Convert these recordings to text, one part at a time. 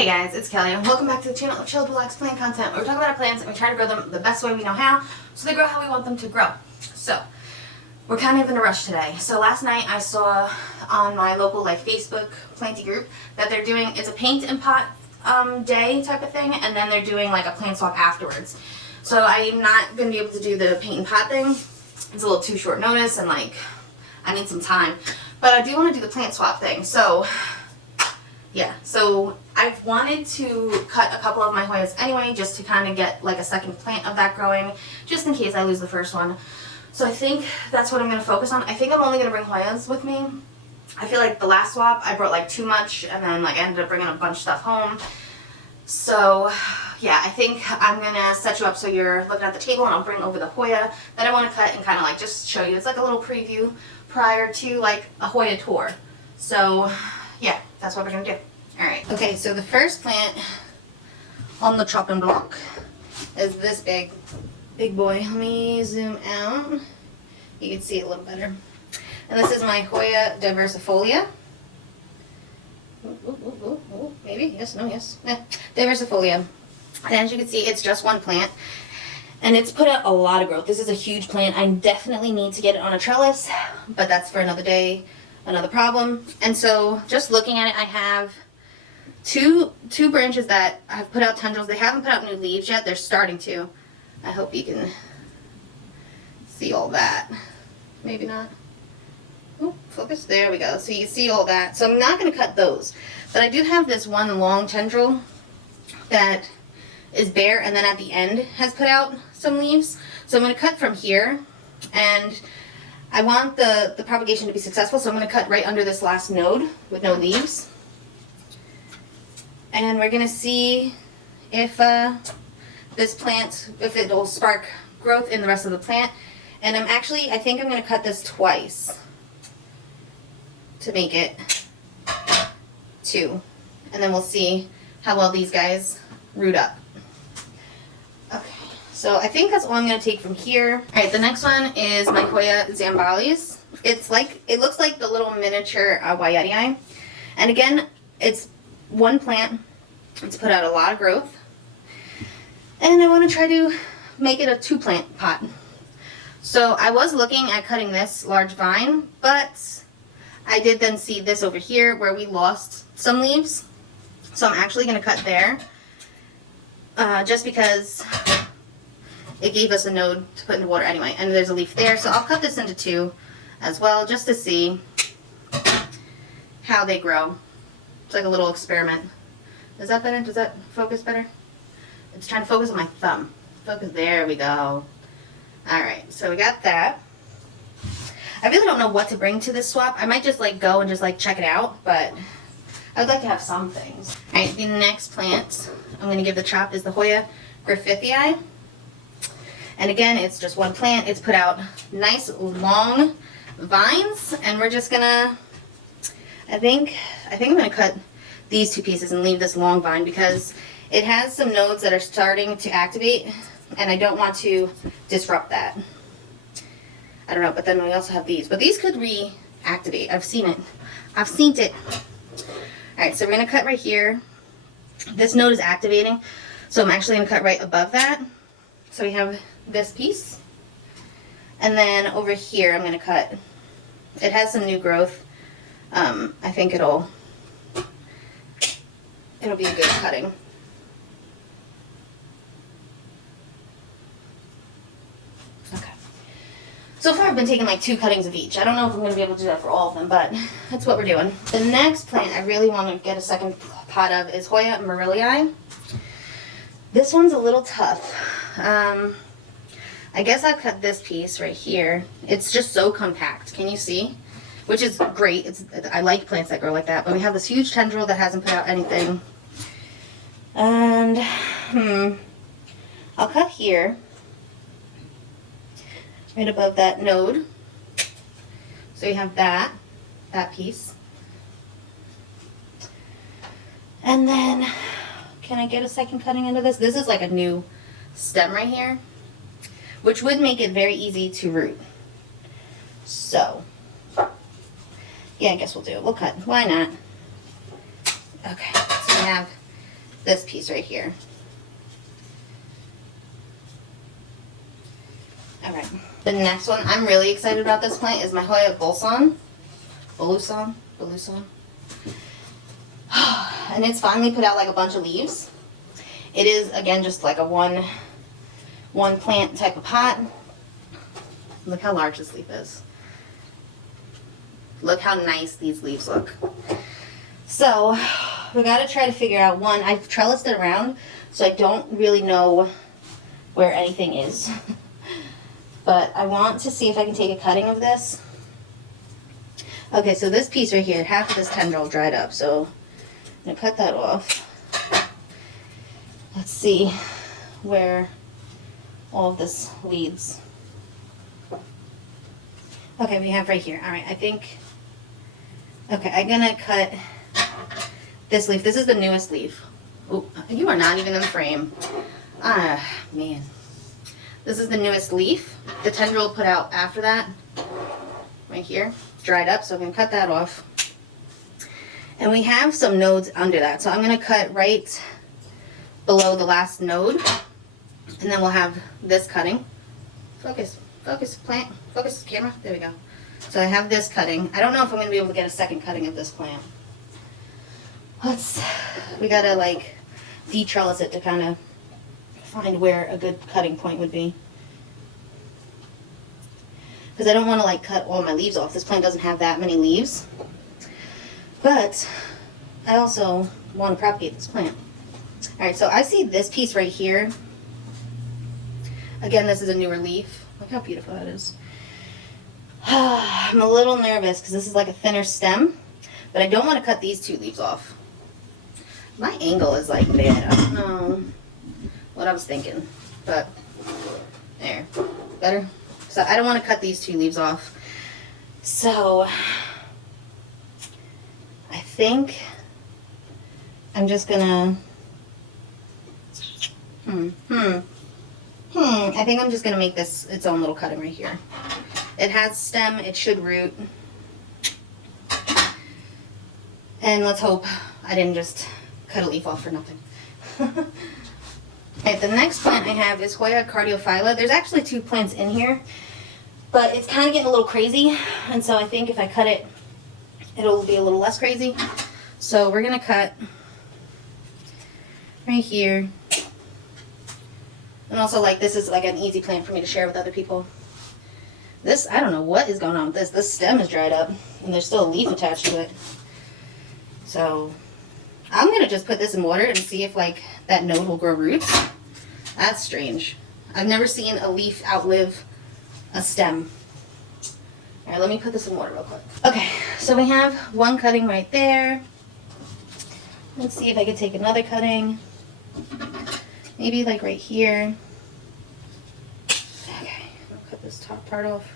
Hey guys, it's Kelly and welcome back to the channel of Chill Relax Plant Content, where we talk about our plants and we try to grow them the best way we know how, so they grow how we want them to grow. So, we're kind of in a rush today. So last night I saw on my local Facebook planty group that they're doing, it's a paint and pot day type of thing, and then they're doing like a plant swap afterwards. So I'm not going to be able to do the paint and pot thing. It's a little too short notice and like I need some time. But I do want to do the plant swap thing. So yeah, so I've wanted to cut a couple of my Hoyas anyway, just to kind of get like a second plant of that growing, just in case I lose the first one. So I think that's what I'm going to focus on. I think I'm only going to bring Hoyas with me. I feel like the last swap I brought like too much, and then like I ended up bringing a bunch of stuff home. So yeah, I think I'm going to set you up so you're looking at the table, and I'll bring over the Hoya that I want to cut and kind of like just show you. It's like a little preview prior to like a Hoya tour. So yeah, that's what we're going to do. Alright, okay, so the first plant on the chopping block is this big boy. Let me zoom out. You can see it a little better. And this is my Hoya diversifolia. Maybe? Yes, no, yes. Diversifolia. And as you can see, it's just one plant. And it's put out a lot of growth. This is a huge plant. I definitely need to get it on a trellis, but that's for another day, another problem. And so, just looking at it, I have two branches that have put out tendrils. They haven't put out new leaves yet. They're starting to. I hope you can see all that. Maybe not. Oh, focus. There we go. So you can see all that. So I'm not going to cut those. But I do have this one long tendril that is bare, and then at the end has put out some leaves. So I'm going to cut from here, and I want the propagation to be successful, so I'm going to cut right under this last node with no leaves. And we're going to see if this plant, if it will spark growth in the rest of the plant. And I think I'm going to cut this twice to make it 2. And then we'll see how well these guys root up. Okay, so I think that's all I'm going to take from here. Alright, the next one is my Hoya Zambalis. It looks like the little miniature Waiatii. And again, it's one plant. It's put out a lot of growth. And I want to try to make it a 2-plant pot. So I was looking at cutting this large vine, but I did then see this over here where we lost some leaves. So I'm actually going to cut there. Just because it gave us a node to put in the water anyway. And there's a leaf there. So I'll cut this into 2 as well, just to see how they grow. It's like a little experiment. Is that better? Does that focus better? It's trying to focus on my thumb. Focus. There we go. Alright, so we got that. I really don't know what to bring to this swap. I might just like go and just like check it out, but I would like to have some things. Alright, the next plant I'm going to give the chop is the Hoya Griffithii. And again, it's just one plant. It's put out nice long vines, and we're just gonna, I think I'm gonna cut these 2 pieces and leave this long vine because it has some nodes that are starting to activate, and I don't want to disrupt that. I don't know, but then we also have these. But these could reactivate. I've seen it. I've seen it. Alright, so we're going to cut right here. This node is activating, so I'm actually going to cut right above that. So we have this piece. And then over here I'm going to cut. It has some new growth. I think it'll be a good cutting. Okay. So far I've been taking like 2 cuttings of each. I don't know if I'm going to be able to do that for all of them, but that's what we're doing. The next plant I really want to get a second pot of is Hoya Morellii. This one's a little tough. I guess I'll cut this piece right here. It's just so compact. Can you see? Which is great. I like plants that grow like that. But we have this huge tendril that hasn't put out anything. And, I'll cut here. Right above that node. So you have that piece. And then, can I get a second cutting into this? This is like a new stem right here, which would make it very easy to root. So, yeah, I guess we'll do it. We'll cut. Why not? Okay, so we have this piece right here. All right. The next one, I'm really excited about this plant, is my Hoya Bulusan. And it's finally put out like a bunch of leaves. It is, again, just like a one plant type of pot. Look how large this leaf is. Look how nice these leaves look. So we got to try to figure out, one, I've trellised it around, so I don't really know where anything is. But I want to see if I can take a cutting of this. Okay, so this piece right here, half of this tendril dried up, so I'm going to cut that off. Let's see where all of this leads. Okay, we have right here. All right, I think, okay, I'm going to cut this leaf. This is the newest leaf. Oh, you are not even in the frame. Ah, man. This is the newest leaf. The tendril put out after that, right here, dried up, so I'm going to cut that off. And we have some nodes under that, so I'm going to cut right below the last node, and then we'll have this cutting. Focus, focus, plant, focus, camera, there we go. So I have this cutting. I don't know if I'm going to be able to get a second cutting of this plant. We got to like de-trellis it to kind of find where a good cutting point would be. Because I don't want to like cut all my leaves off. This plant doesn't have that many leaves. But I also want to propagate this plant. Alright, so I see this piece right here. Again, this is a newer leaf. Look how beautiful that is. I'm a little nervous because this is like a thinner stem. But I don't want to cut these two leaves off. My angle is like bad. I don't know what I was thinking, but there, better. So I don't want to cut these two leaves off. So I think I'm just gonna, I think I'm just gonna make this its own little cutting right here. It has stem, it should root. And let's hope I didn't just cut a leaf off for nothing. Okay, the next plant I have is Hoya cardiophylla. There's actually two plants in here, but it's kind of getting a little crazy, and so I think if I cut it, it'll be a little less crazy. So we're going to cut right here. And also, like, this is like an easy plant for me to share with other people. This, I don't know what is going on with this. This stem is dried up, and there's still a leaf attached to it. So I'm going to just put this in water and see if, like, that node will grow roots. That's strange. I've never seen a leaf outlive a stem. All right, let me put this in water real quick. Okay, so we have one cutting right there. Let's see if I can take another cutting. Maybe, like, right here. Okay, I'll cut this top part off.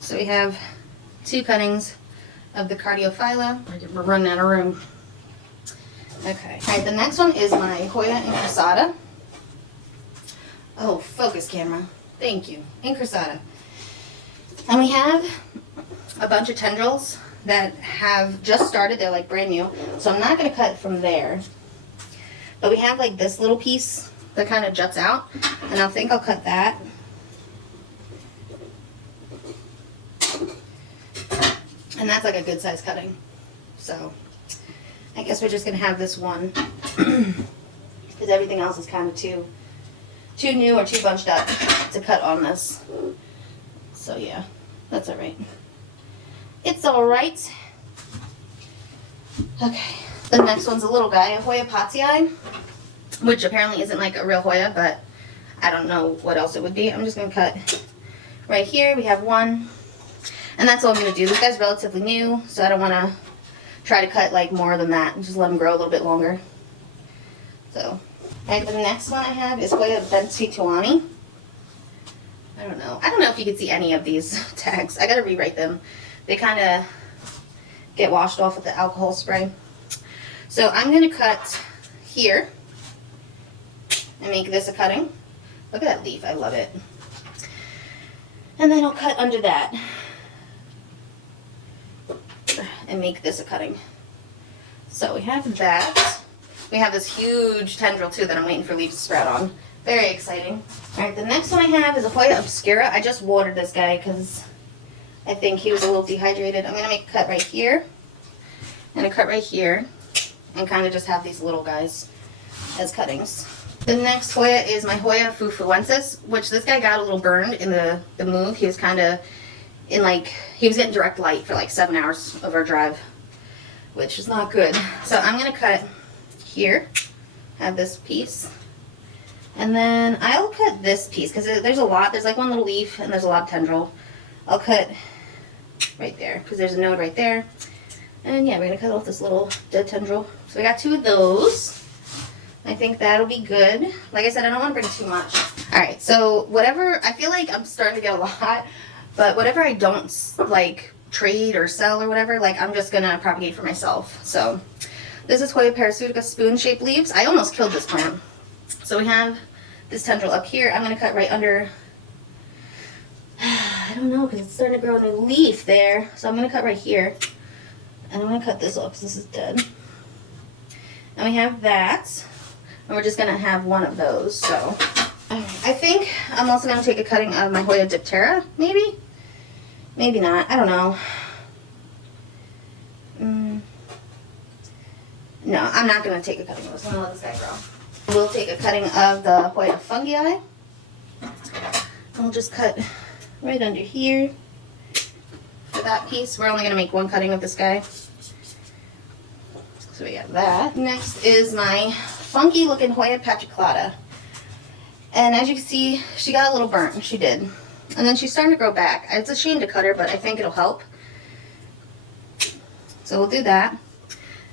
So we have two cuttings of the cardiophylla. We're running out of room. Okay. Alright, the next one is my Hoya incrusata. Oh, focus camera. Thank you. Incrusata. And we have a bunch of tendrils that have just started. They're like brand new. So I'm not going to cut from there. But we have like this little piece that kind of juts out. And I think I'll cut that. And that's like a good size cutting. So I guess we're just going to have this one. Because everything else is kind of too new or too bunched up to cut on this. So yeah, that's alright. It's alright. Okay, the next one's a little guy, a Hoya Potsii, which apparently isn't like a real Hoya, but I don't know what else it would be. I'm just going to cut right here. We have one. And that's all I'm going to do. This guy's relatively new, so I don't want to try to cut like more than that. Just let him grow a little bit longer. So, alright, the next one I have is Hoya Bentsutuani. I don't know. I don't know if you can see any of these tags. I got to rewrite them. They kind of get washed off with the alcohol spray. So I'm going to cut here and make this a cutting. Look at that leaf. I love it. And then I'll cut under that and make this a cutting. So we have that. We have this huge tendril too that I'm waiting for leaves to sprout on. Very exciting. Alright, the next one I have is a Hoya obscura. I just watered this guy because I think he was a little dehydrated. I'm going to make a cut right here and a cut right here and kind of just have these little guys as cuttings. The next Hoya is my Hoya fufuensis, which this guy got a little burned in the move. He was kind of in he was getting direct light for like 7 hours of our drive, which is not good. So I'm going to cut here, have this piece, and then I'll cut this piece because there's a lot. There's like one little leaf and there's a lot of tendril. I'll cut right there because there's a node right there. And yeah, we're going to cut off this little dead tendril. So we got 2 of those. I think that'll be good. Like I said, I don't want to bring too much. Alright, so whatever, I feel like I'm starting to get a lot, but whatever I don't like trade or sell or whatever, like I'm just going to propagate for myself. So this is Hoya parasutica spoon-shaped leaves. I almost killed this plant. So we have this tendril up here. I'm going to cut right under, I don't know, because it's starting to grow a new leaf there. So I'm going to cut right here. And I'm going to cut this off because this is dead. And we have that. And we're just going to have one of those. So I think I'm also going to take a cutting of my Hoya diptera, maybe? Maybe not. I don't know. No, I'm not going to take a cutting of this. I'm going to let this guy grow. We'll take a cutting of the Hoya fungii. And we'll just cut right under here. For that piece, we're only going to make one cutting of this guy. So we got that. Next is my funky looking Hoya patriclata. And as you can see, she got a little burnt. She did. And then she's starting to grow back. It's a shame to cut her, but I think it'll help. So we'll do that.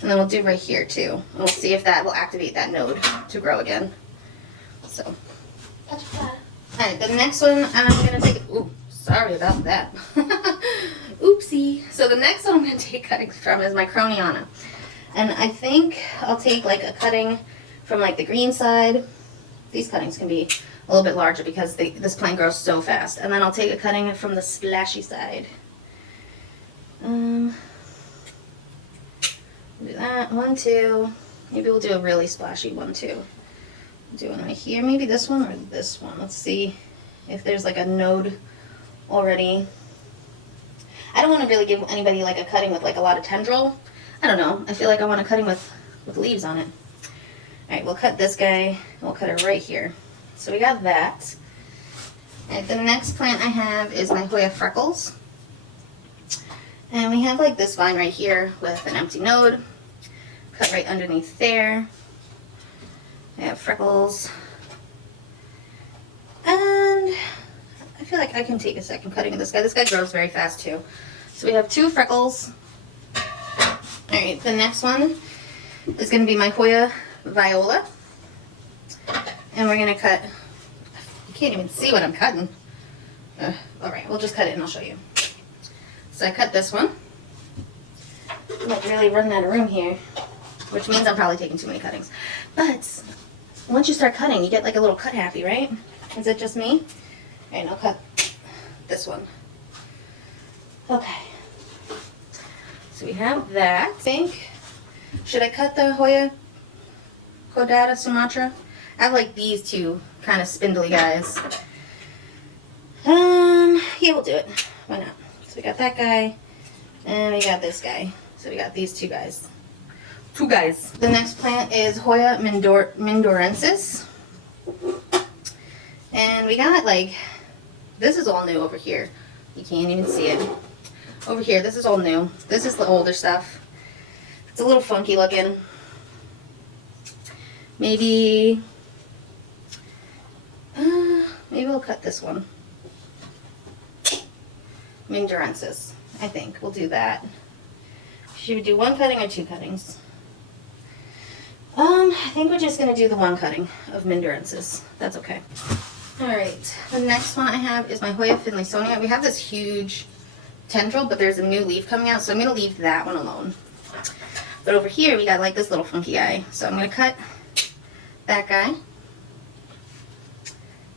And then we'll do right here too. And we'll see if that will activate that node to grow again. So, patriclata. Alright, the next one I'm going to take... Ooh, sorry about that. Oopsie. So the next one I'm going to take cuttings from is my Croniana. And I think I'll take like a cutting from like the green side. These cuttings can be a little bit larger because this plant grows so fast. And then I'll take a cutting from the splashy side. Do that. 1, 2. Maybe we'll do a really splashy 1, 2. Do one right here. Maybe this one or this one. Let's see if there's like a node already. I don't want to really give anybody like a cutting with like a lot of tendril. I don't know. I feel like I want a cutting with leaves on it. Alright, we'll cut this guy. And we'll cut it right here. So we got that. Alright, the next plant I have is my Hoya freckles. And we have like this vine right here with an empty node. Cut right underneath there. I have freckles. And I feel like I can take a second cutting of this guy. This guy grows very fast too. So we have 2 freckles. Alright, the next one is going to be my Hoya viola. And we're going to cut, you can't even see what I'm cutting. Alright, we'll just cut it and I'll show you. So I cut this one. I'm like really running out of room here, which means I'm probably taking too many cuttings. But once you start cutting, you get like a little cut happy, right? Is it just me? Alright, I'll cut this one. Okay. So we have that. I think, should I cut the Hoya Caudata Sumatra? I have like these 2 kind of spindly guys. Yeah, we'll do it. Why not? So we got that guy, and we got this guy. So we got these 2 guys. 2 guys. The next plant is Hoya mindorensis. And we got like, this is all new over here. You can't even see it. Over here, this is all new. This is the older stuff. It's a little funky looking. Maybe we'll cut this one. Mindorensis, I think. We'll do that. Should we do 1 cutting or 2 cuttings? I think we're just going to do the 1 cutting of mindorensis. That's okay. Alright, the next one I have is my Hoya finlaysonia. We have this huge tendril, but there's a new leaf coming out, so I'm going to leave that one alone. But over here, we got like this little funky guy. So I'm going to cut that guy.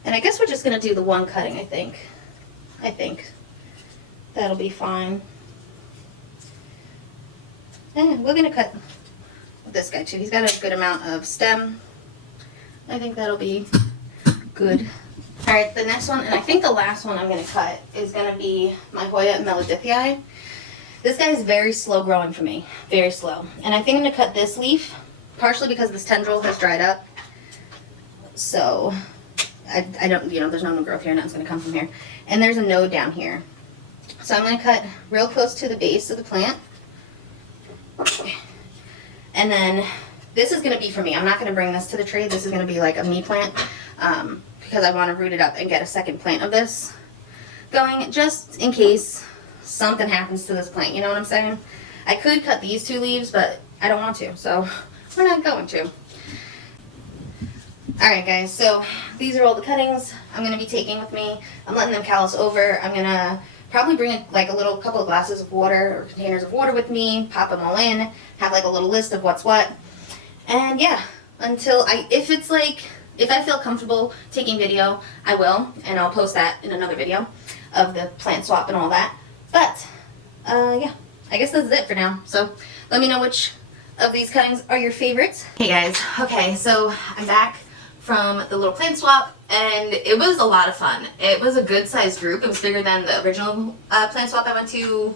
And I guess we're just going to do the 1 cutting, I think. I think that'll be fine. And we're going to cut this guy too. He's got a good amount of stem. I think that'll be good. Alright, the next one, and I think the last one I'm going to cut, is going to be my Hoya melodithii. This guy is very slow growing for me. Very slow. And I think I'm going to cut this leaf, partially because this tendril has dried up. So, I don't, there's no new growth here, nothing's going to come from here. And there's a node down here. So I'm going to cut real close to the base of the plant. And then this is going to be for me. I'm not going to bring this to the trade. This is going to be like a me plant because I want to root it up and get a second plant of this going just in case something happens to this plant. You know what I'm saying? I could cut these 2 leaves, but I don't want to. So we're not going to. Alright guys, so these are all the cuttings I'm going to be taking with me. I'm letting them callus over. I'm going to probably bring a little couple of glasses of water or containers of water with me, pop them all in, have like a little list of what's what. And yeah, until if I feel comfortable taking video, I will, and I'll post that in another video of the plant swap and all that. But yeah, I guess that's it for now. So let me know which of these cuttings are your favorites. Hey guys, okay, so I'm back from the little plant swap, and it was a lot of fun. It was a good sized group. It was bigger than the original plant swap I went to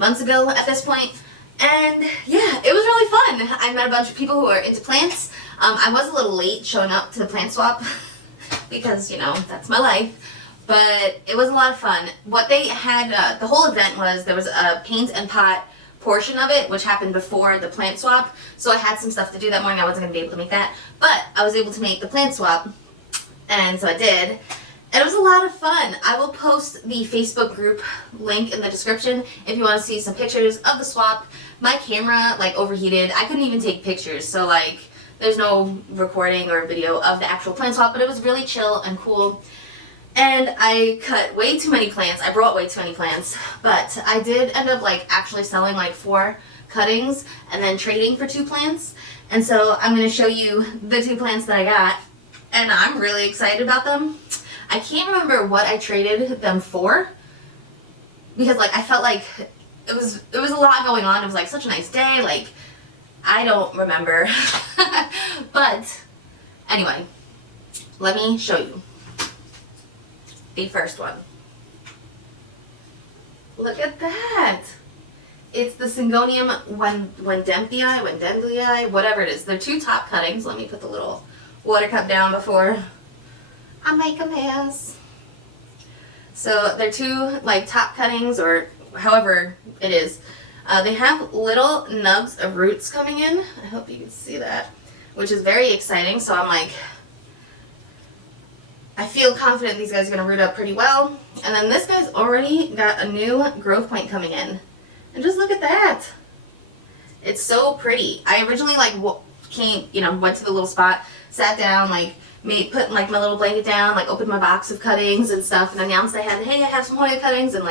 months ago at this point. And yeah, it was really fun. I met a bunch of people who are into plants. I was a little late showing up to the plant swap because, that's my life. But it was a lot of fun. What they had, the whole event was, there was a paint and pot portion of it, which happened before the plant swap. So I had some stuff to do that morning. I wasn't going to be able to make that. But I was able to make the plant swap. And so I did. And it was a lot of fun. I will post the Facebook group link in the description if you want to see some pictures of the swap. My camera, overheated. I couldn't even take pictures. So, there's no recording or video of the actual plant swap. But it was really chill and cool. And I cut way too many plants. I brought way too many plants. But I did end up, actually selling, 4 cuttings and then trading for 2 plants. And so I'm going to show you the 2 plants that I got. And I'm really excited about them. I can't remember what I traded them for. Because, I felt like it was a lot going on. It was, such a nice day. I don't remember. But, anyway, let me show you the first one. Look at that. It's the Syngonium Wendemblii, whatever it is. They're 2 top cuttings. Let me put the little water cup down before I make a mess. So they're 2 top cuttings, or however it is. They have little nubs of roots coming in. I hope you can see that, which is very exciting. So I'm I feel confident these guys are going to root up pretty well. And then this guy's already got a new growth point coming in. And just look at that. It's so pretty. I originally went to the little spot, sat down, put my little blanket down, opened my box of cuttings and stuff, and announced I have some Hoya cuttings, and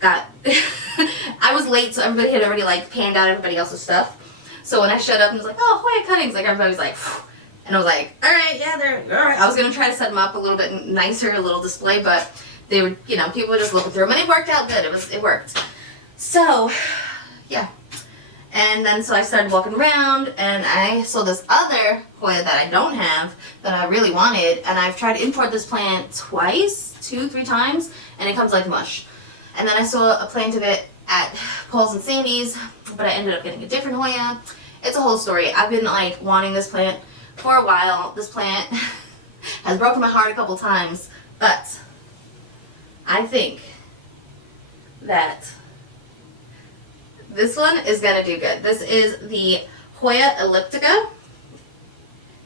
got I was late, so everybody had already panned out everybody else's stuff. So when I showed up and was oh, Hoya cuttings, everybody was phew. And I was alright, yeah, they're alright. I was gonna try to set them up a little bit nicer, a little display, but they were, people were just looking through them, and it worked out good. It worked. So, yeah. And then so I started walking around, and I saw this other Hoya that I don't have, that I really wanted, and I've tried to import this plant twice, 2-3 times, and it comes like mush. And then I saw a plant of it at Paul's and Sandy's, but I ended up getting a different Hoya. It's a whole story. I've been wanting this plant for a while. This plant has broken my heart a couple times, but I think that this one is going to do good. This is the Hoya elliptica.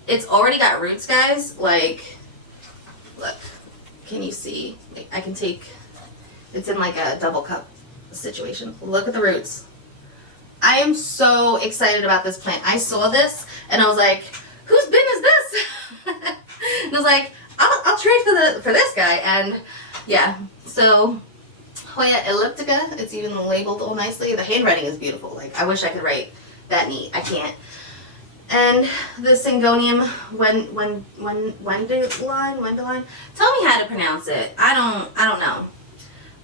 It's already got roots, guys. Look, can you see? I can take, it's in a double cup situation. Look at the roots. I am so excited about this plant. I saw this and I was whose bin is this? And I was I'll trade for this guy. And yeah, so Hoya elliptica. It's even labeled all nicely. The handwriting is beautiful. I wish I could write that neat. I can't. And the Syngonium Wendeline. Tell me how to pronounce it. I don't know.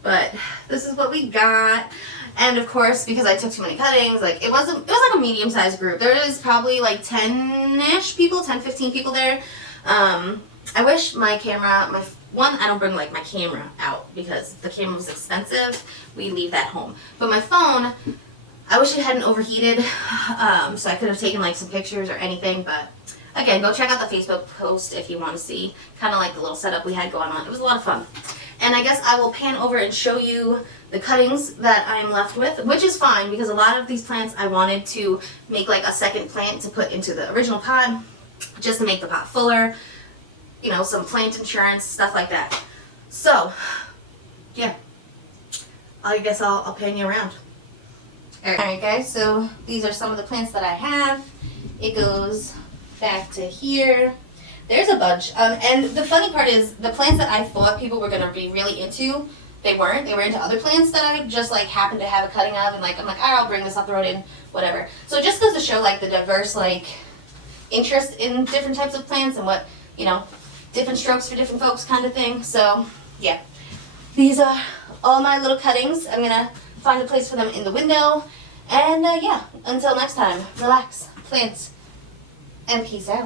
But this is what we got. And of course, because I took too many cuttings, like it was like a medium-sized group. There is probably like 10-ish people, 10, 15 people there. I wish my camera, I don't bring like my camera out because the camera was expensive. We leave that home. But my phone, I wish it hadn't overheated, so I could have taken like some pictures or anything. But again, go check out the Facebook post if you want to see kind of like the little setup we had going on. It was a lot of fun. And I guess I will pan over and show you the cuttings that I'm left with, which is fine because a lot of these plants I wanted to make like a second plant to put into the original pot, just to make the pot fuller, you know, some plant insurance, stuff like that. So, yeah, I guess I'll pan you around. Alright guys, so these are some of the plants that I have. It goes back to here. There's a bunch. And the funny part is, the plants that I thought people were going to be really into, they weren't. They were into other plants that I just like happened to have a cutting of, and like I'm like, I'll bring this up the road in, whatever. So it just goes to show like the diverse like interest in different types of plants and what, you know, different strokes for different folks kind of thing. So yeah, these are all my little cuttings. I'm going to find a place for them in the window. And yeah, until next time, relax, plants, and peace out.